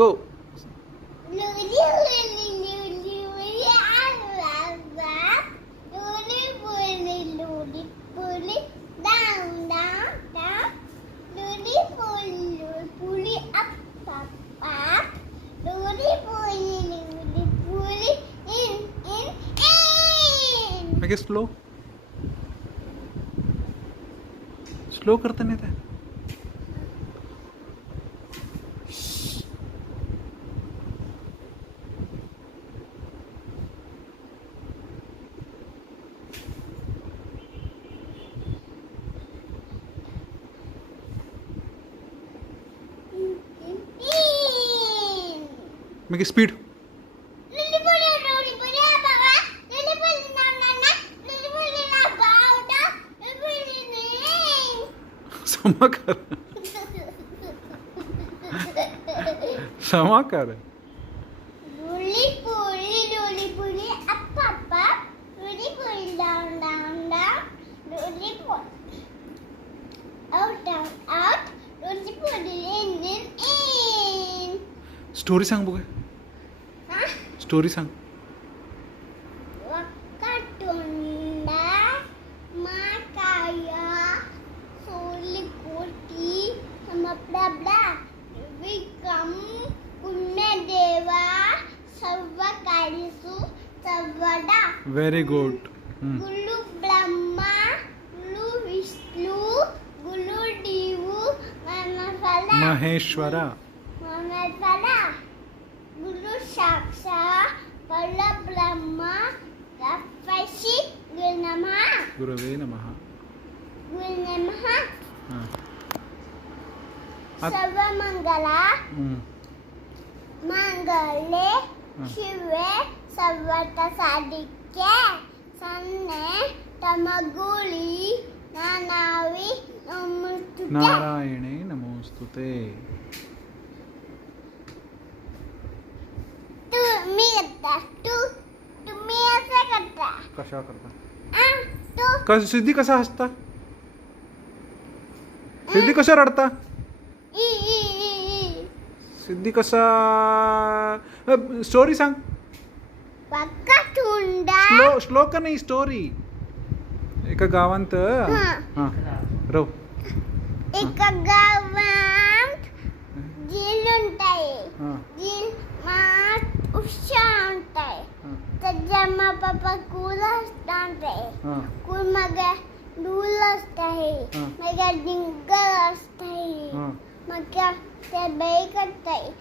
गो. मैं slow slow करता नाही ते. मैं स्पीड समाकर समाकर स्टोरी सांग बघ. स्टोरी सांग. Very good. गुरु ब्रह्मा गुरु विष्णु गुरु देवु महेश्वरा गुरु साक्षात परब्रह्म तस्मै गुरवे नमः. सर्वमंगला मंगले शिवे सर्वत साधिके सन्ने तमगुळी नानावी नमोस्तुते. नारायणे नमोस्तुते. तुम्ही असं करता. कशा करता तू सिद्धी कसा हसता. सिद्धी कशा रडता. सिद्धी कसा. स्टोरी सांग. श्लोक नाही स्टोरी. एका गावांत रव एका गावात झील ఉంటాయి. झील मात उषा ఉంటాయి. त्याच्या मा पप्पा कूल असतात. कूल मग डूल असतात. मग डिंगर असतात. मग ते बाई करतात.